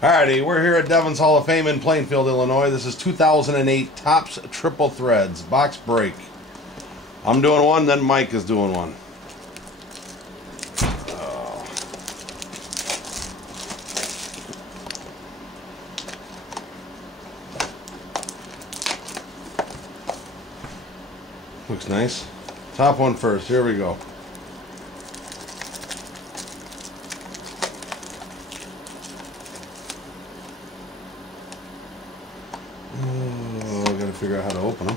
Alrighty, we're here at Devon's Hall of Fame in Plainfield, Illinois. This is 2008 Topps Triple Threads box break. I'm doing one, then Mike is doing one. Looks nice. Top one first. Here we go. Oh, I gotta figure out how to open them.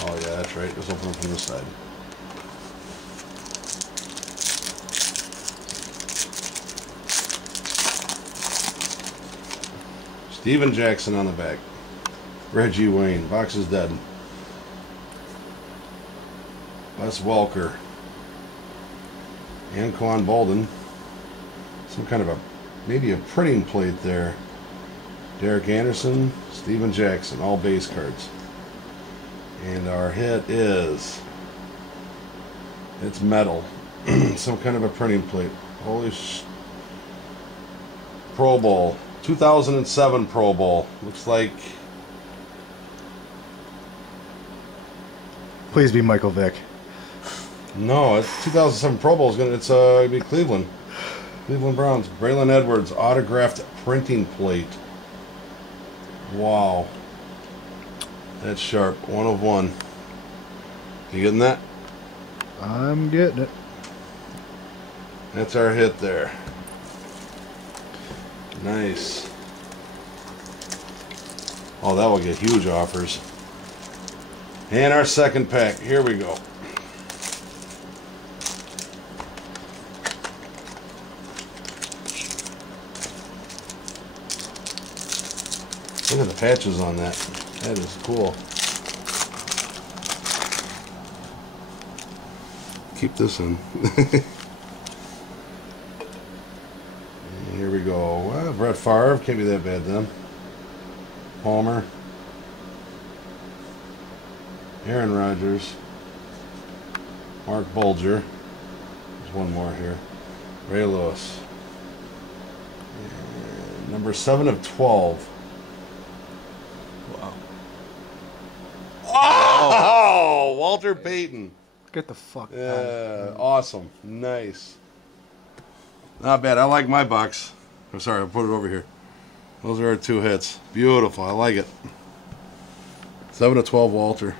Oh yeah, that's right. Just open them from this side. Steven Jackson on the back. Reggie Wayne. Box is dead. Les Walker. Anquan Bolden. Some kind of maybe a printing plate there. Derek Anderson, Steven Jackson, all base cards. And our hit is, it's metal. Some kind of a printing plate. Holy Pro Bowl. 2007 Pro Bowl. Looks like... Please be Michael Vick. No, it's 2007 Pro Bowl. It's gonna be Cleveland. Cleveland Browns. Braylon Edwards, autographed printing plate. Wow. That's sharp. 1 of 1. You getting that? I'm getting it. That's our hit there. Nice. Oh, that will get huge offers. And our second pack. Here we go. Look at the patches on that. That is cool. Keep this in. Here we go. Well, Brett Favre. Can't be that bad then. Palmer. Aaron Rodgers. Mark Bulger. There's one more here. Ray Lewis. And number 7 of 12. Oh, Walter Payton. Get the fuck out. Yeah, awesome. Nice. Not bad. I like my box. I'm sorry, I'll put it over here. Those are our 2 hits. Beautiful. I like it. 7 of 12 Walter.